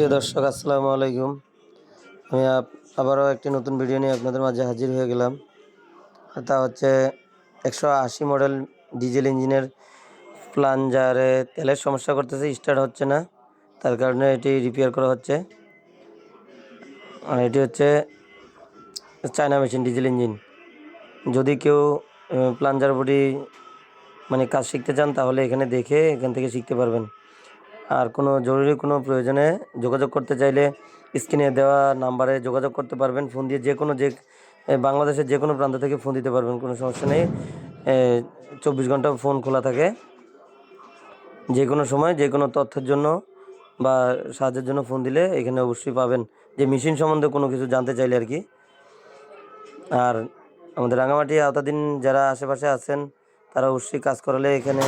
প্রিয় দর্শক, আসসালামু আলাইকুম। আমি আবারও একটি নতুন ভিডিও নিয়ে আপনাদের মাঝে হাজির হয়ে গেলাম। তা হচ্ছে 180 মডেল ডিজেল ইঞ্জিনের প্লাঞ্জারে তেলের সমস্যা করতেছে, স্টার্ট হচ্ছে না। তার কারণে এটি রিপেয়ার করা হচ্ছে। আর এটি হচ্ছে চায়না মেশিন ডিজেল ইঞ্জিন। যদি কেউ প্লাঞ্জার বডি কাজ শিখতে চান তাহলে এখানে দেখে এখান থেকে শিখতে পারবেন। আর কোনো জরুরি কোনো প্রয়োজনে যোগাযোগ করতে চাইলে স্ক্রিনে দেওয়া নাম্বারে যোগাযোগ করতে পারবেন। ফোন দিয়ে বাংলাদেশের যে কোনো প্রান্ত থেকে ফোন দিতে পারবেন, কোনো সমস্যা নেই। 24 ঘন্টা ফোন খোলা থাকে। যে কোনো সময় যে কোনো তথ্যের জন্য বা সাহায্যের জন্য ফোন দিলে এখানে অবশ্যই পাবেন, যে মেশিন সম্বন্ধে কোনো কিছু জানতে চাইলে আর কি। আর আমাদের রাঙামাটি আওতাধীন যারা আশেপাশে আছেন তারা অবশ্যই কাজ করালে এখানে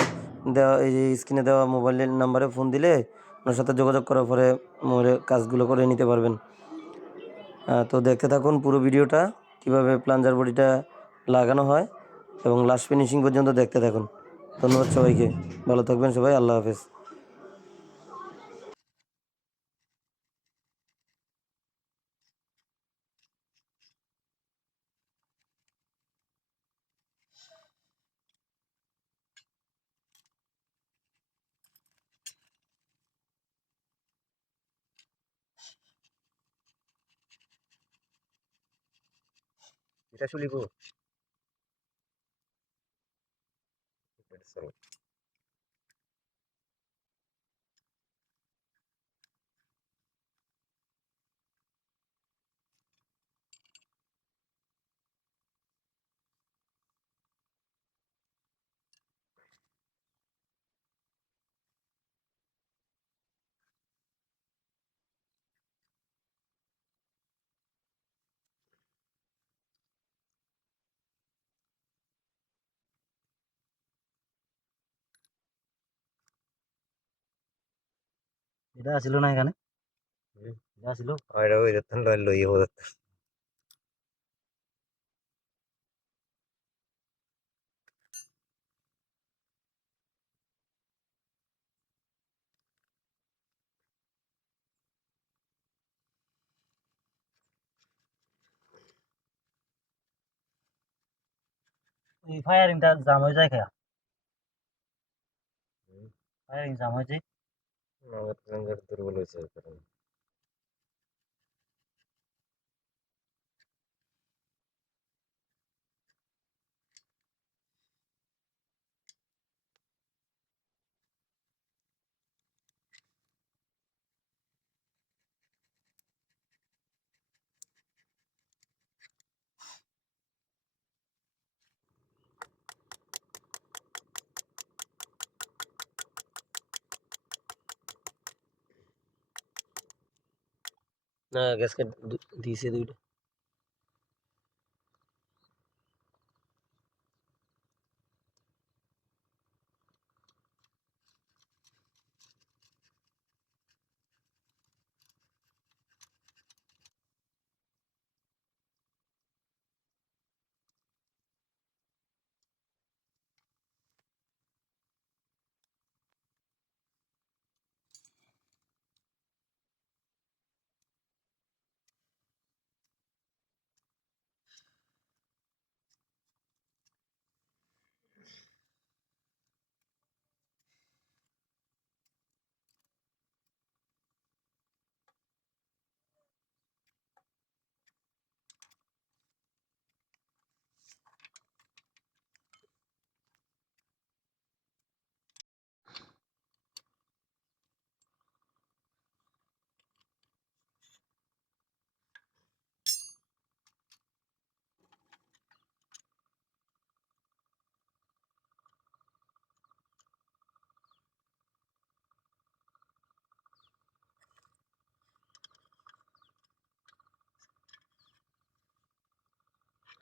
দেওয়া এই যে স্ক্রিনে দেওয়া মোবাইলের নাম্বারে ফোন দিলে ওনার সাথে যোগাযোগ করার পরে কাজগুলো করে নিতে পারবেন। তো দেখতে থাকুন পুরো ভিডিওটা, কিভাবে প্লাঞ্জার বডিটা লাগানো হয় এবং লাস্ট ফিনিশিং পর্যন্ত দেখতে থাকুন। ধন্যবাদ সবাইকে, ভালো থাকবেন সবাই, আল্লাহ হাফেজ। এটা শুলিব এটা ছিল না এখানে, এটা ছিল। এটা ওই যেতেন লই হবো। ওই ফায়ারিংটা জাম হয়ে যায় খেয়া, ফায়ারিং জাম হয়ে যায়। আমার প্যাসেঞ্জার দুর্বল হয়েছে এই কারণে। না, গ্যাসকেট দিয়েছে দুইটা।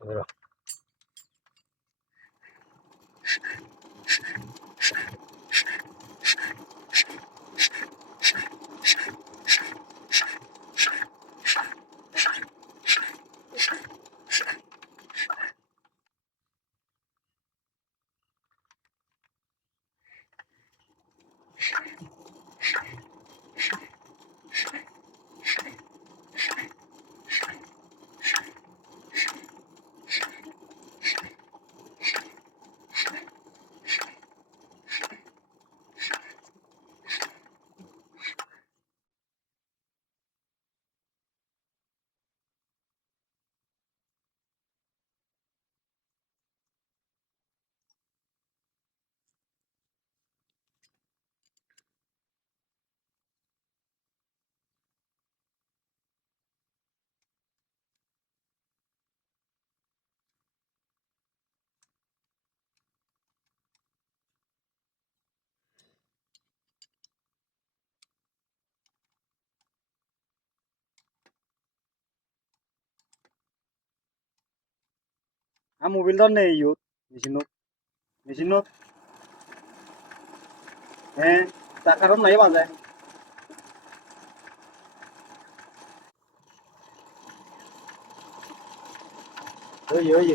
ধরো মোবাইল ধর নেই ইউত মেশিনত হ্যাঁ তার কারণ নাই বাজায় ওই